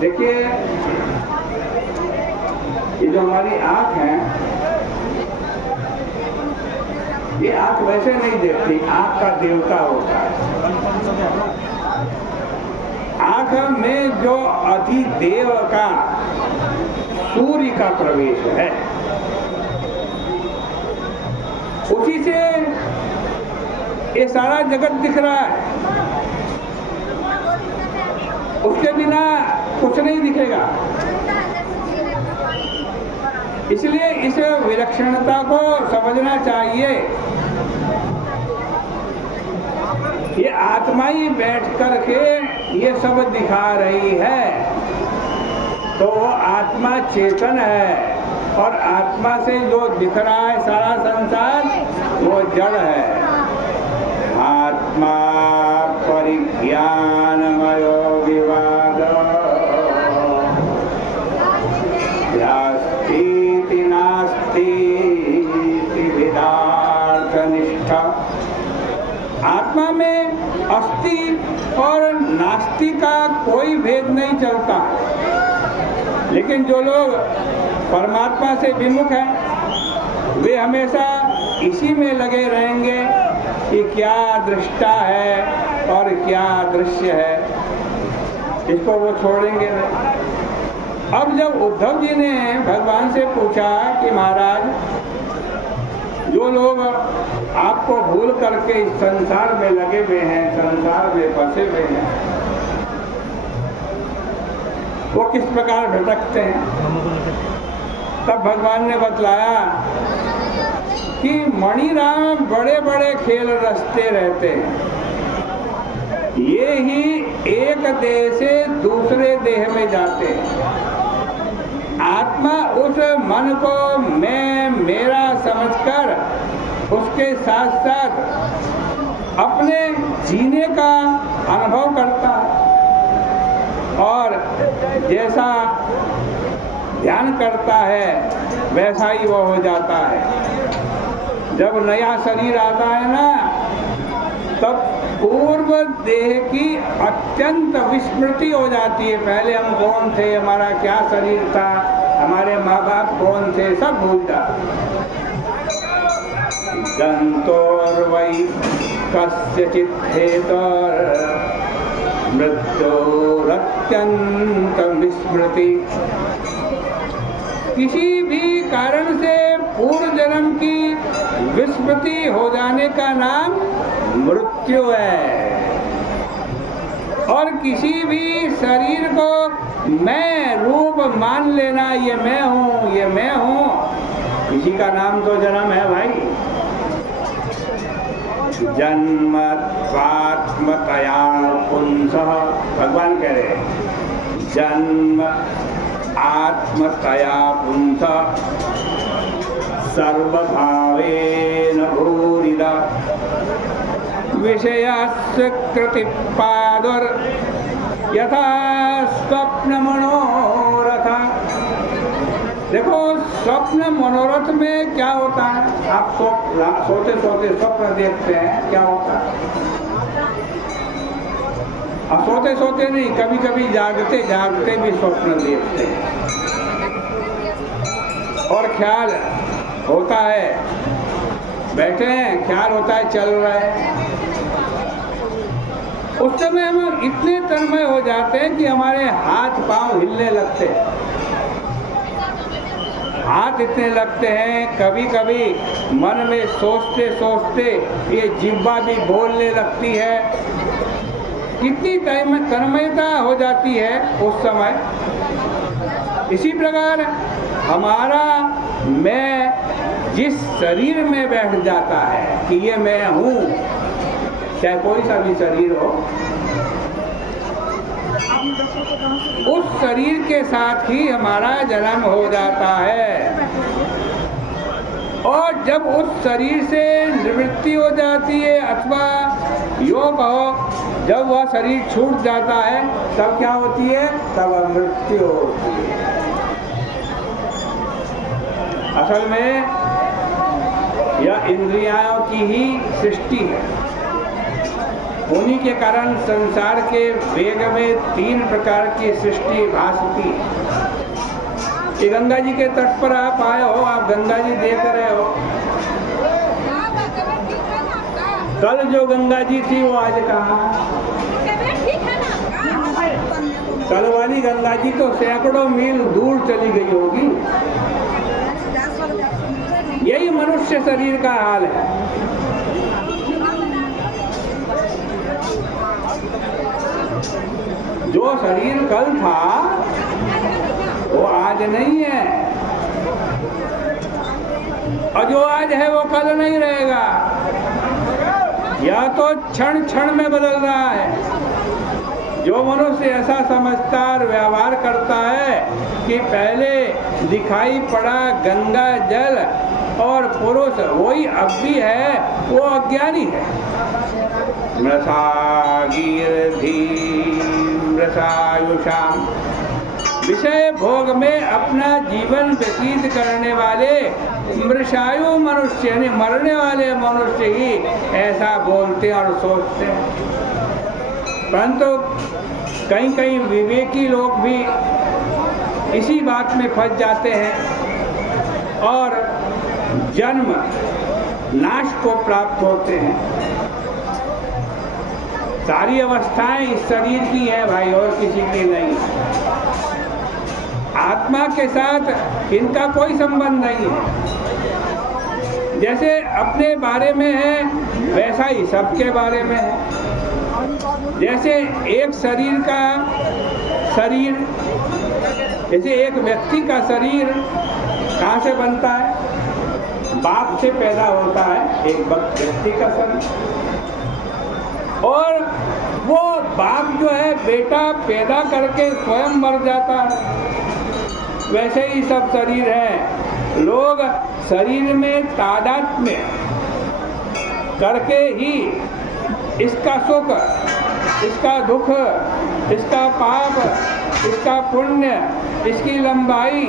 देखिए, ये जो हमारी आँख है, ये आँख वैसे नहीं देखती, आँख का देवता होता है। आँख में जो अधिदेव का सूर्य का प्रवेश है, उसी से ये सारा जगत दिख रहा है। उसके बिना कुछ नहीं दिखेगा। इसलिए इस विलक्षणता को समझना चाहिए। ये आत्मा ही बैठ करके ये सब दिखा रही है, तो वो आत्मा चेतन है, और आत्मा से जो दिख रहा है सारा संसार वो जड़ है। आत्मा परिज्ञानमयो विवाद यास्तीति नास्तीति वेदार्थ निष्ठा। आत्मा में अस्ति और नास्ति का कोई भेद नहीं चलता। लेकिन जो लोग परमात्मा से विमुख हैं, वे हमेशा इसी में लगे रहेंगे कि क्या दृष्टा है और क्या दृश्य है, इसको वो छोड़ेंगे नहीं। अब जब उद्धव जी ने भगवान से पूछा कि महाराज, जो लोग आपको भूल करके इस संसार में लगे हुए हैं, संसार में फंसे हुए हैं, वो किस प्रकार भटकते हैं, तब भगवान ने बतलाया कि मणिराम बड़े बड़े खेल रचते रहते हैं। ये ही एक देह से दूसरे देह में जाते हैं। आत्मा उस मन को मैं मेरा समझकर उसके साथ साथ अपने जीने का अनुभव करता है, और जैसा ध्यान करता है वैसा ही वो हो जाता है। जब नया शरीर आता है ना, तब पूर्व देह की अत्यंत विस्मृति हो जाती है। पहले हम कौन थे, हमारा क्या शरीर था, हमारे माँ बाप कौन थे, सब भूल जाते। गन्तोर्वै कस्यचित् हेतोर् मृत्योरत्यंत विस्मृति। किसी भी कारण से पूर्व जन्म की विस्मृति हो जाने का नाम मृत्यु है। और किसी भी शरीर को मैं रूप मान लेना, ये मैं हूँ, ये मैं हूँ, इसी का नाम तो जन्म है भाई। जन्म स्वात्मतया पुंसः, भगवान कह रहे जन्म आत्मतया पुंसः सर्वभावेन भूरिदा विषयस्य कृतिपादुर् यथा स्वप्न मनोरथ। देखो, स्वप्न मनोरथ में क्या होता है? आप सोते सोते स्वप्न देखते हैं, क्या होता है? आप सोते सोते नहीं, कभी कभी जागते जागते भी स्वप्न देखते हैं, और ख्याल होता है, बैठे हैं, ख्याल होता है चल रहा है। उस समय हम इतने तन्मय हो जाते हैं कि हमारे हाथ पांव हिलने लगते हैं, हाथ इतने लगते हैं, कभी कभी मन में सोचते सोचते ये जिह्वा भी बोलने लगती है। कितनी तन्मयता हो जाती है उस समय। इसी प्रकार हमारा मैं जिस शरीर में बैठ जाता है कि ये मैं हूँ, चाहे कोई सा भी शरीर हो, उस शरीर के साथ ही हमारा जन्म हो जाता है। और जब उस शरीर से निवृत्ति हो जाती है, अथवा योग हो, जब वह शरीर छूट जाता है, तब क्या होती है? तब मृत्यु होती है। असल में यह इंद्रियों की ही सृष्टि है। उन्हीं के कारण संसार के वेग में 3 प्रकार की सृष्टि भासती है। ये गंगा जी के तट पर आप आए हो, आप गंगा जी देख रहे हो। कल जो गंगा जी थी वो आज कहाँ? कल वाली गंगा जी तो सैकड़ों मील दूर चली गई होगी। यही मनुष्य शरीर का हाल है। जो शरीर कल था वो आज नहीं है, और जो आज है वो कल नहीं रहेगा। या तो क्षण क्षण में बदल रहा है। जो मनुष्य ऐसा समझता और व्यवहार करता है कि पहले दिखाई पड़ा गंगा जल और पुरुष वही अब भी है, वो अज्ञानी है। मृषायुषाम, विषय भोग में अपना जीवन व्यतीत करने वाले मृषायु मनुष्य यानी मरने वाले मनुष्य ही ऐसा बोलते और सोचते हैं। परंतु कहीं कहीं विवेकी लोग भी इसी बात में फंस जाते हैं और जन्म नाश को प्राप्त होते हैं। सारी अवस्थाएं इस शरीर की है भाई, और किसी की नहीं। आत्मा के साथ इनका कोई संबंध नहीं है। जैसे अपने बारे में है वैसा ही सबके बारे में है। जैसे एक शरीर का शरीर, जैसे एक व्यक्ति का शरीर कहाँ से बनता है? बाप से पैदा होता है एक व्यक्ति का शरीर, और वो बाप जो है बेटा पैदा करके स्वयं मर जाता है। वैसे ही सब शरीर है। लोग शरीर में तादात्म्य करके ही इसका सुख, इसका दुख, इसका पाप, इसका पुण्य, इसकी लंबाई,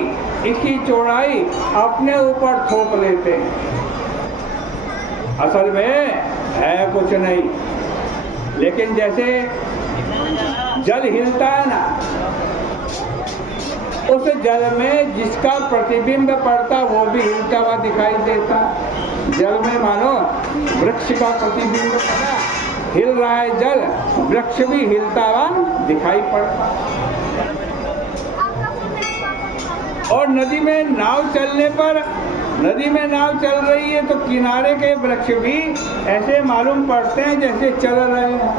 इसकी चौड़ाई अपने ऊपर थोप लेते हैं। असल में है कुछ नहीं। लेकिन जैसे जल हिलता है ना, उस जल में जिसका प्रतिबिंब पड़ता वो भी हिलता हुआ दिखाई देता। जल में मानो वृक्ष का प्रतिबिंब पड़ा, हिल रहा है जल, वृक्ष भी हिलता हुआ दिखाई पड़ता। और नदी में नाव चलने पर, नदी में नाव चल रही है तो किनारे के वृक्ष भी ऐसे मालूम पड़ते हैं जैसे चल रहे हैं।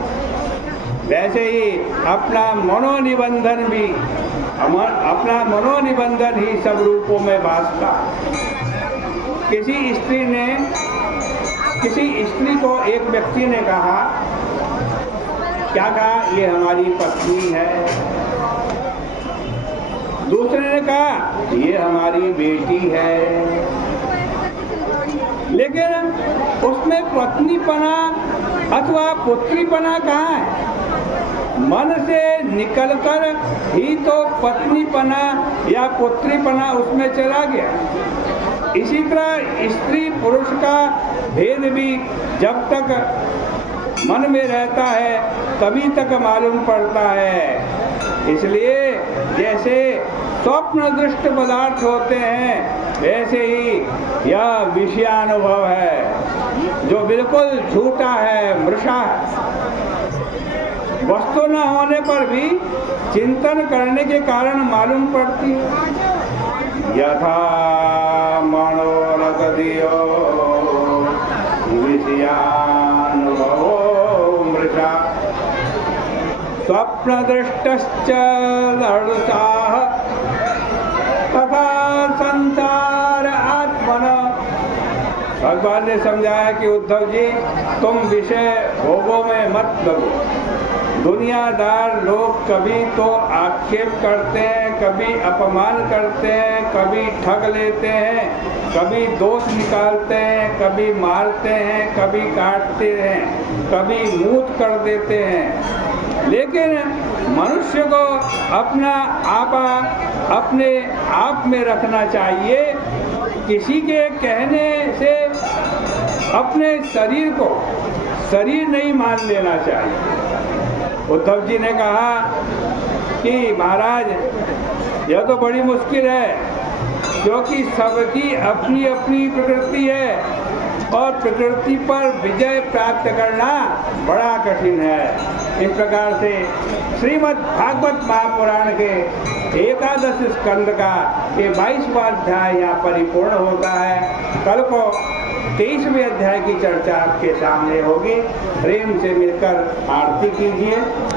वैसे ही अपना मनोनिबंधन भी, अपना मनोनिबंधन ही सब रूपों में भासता। किसी स्त्री को एक व्यक्ति ने कहा, क्या कहा? ये हमारी पत्नी है। दूसरे ने कहा ये हमारी बेटी है। लेकिन उसमें पत्नीपना अथवा पुत्रीपना कहाँ है? मन से निकलकर ही तो पत्नीपना या पुत्रीपना उसमें चला गया। इसी तरह स्त्री पुरुष का भेद भी जब तक मन में रहता है तभी तक मालूम पड़ता है। इसलिए जैसे स्वप्न दृष्ट पदार्थ होते हैं वैसे ही यह विषयानुभव है जो बिल्कुल झूठा है, मृषा है। वस्तु न होने पर भी चिंतन करने के कारण मालूम पड़ती है। यथा मनोरथदियो विषयानुभवो मृषा स्वप्नदृष्टश्च दर्शाः तथा संसार आत्मना। भगवान ने समझाया कि उद्धव जी तुम विषय भोगों में मत लगो। दुनियादार लोग कभी तो आक्षेप करते हैं, कभी अपमान करते हैं, कभी ठग लेते हैं, कभी दोष निकालते हैं, कभी मारते हैं, कभी काटते हैं, कभी मूत कर देते हैं। लेकिन मनुष्य को अपना आपा अपने आप में रखना चाहिए। किसी के कहने से अपने शरीर को शरीर नहीं मान लेना चाहिए। उद्धव जी ने कहा कि महाराज यह तो बड़ी मुश्किल है, क्योंकि सबकी अपनी अपनी प्रकृति है और प्रकृति पर विजय प्राप्त करना बड़ा कठिन है। इस प्रकार से श्रीमद् भागवत महापुराण के 11 स्कंद का ये 22वां अध्याय यहाँ परिपूर्ण होता है। कल को 23वें अध्याय की चर्चा आपके सामने होगी। प्रेम से मिलकर आरती कीजिए।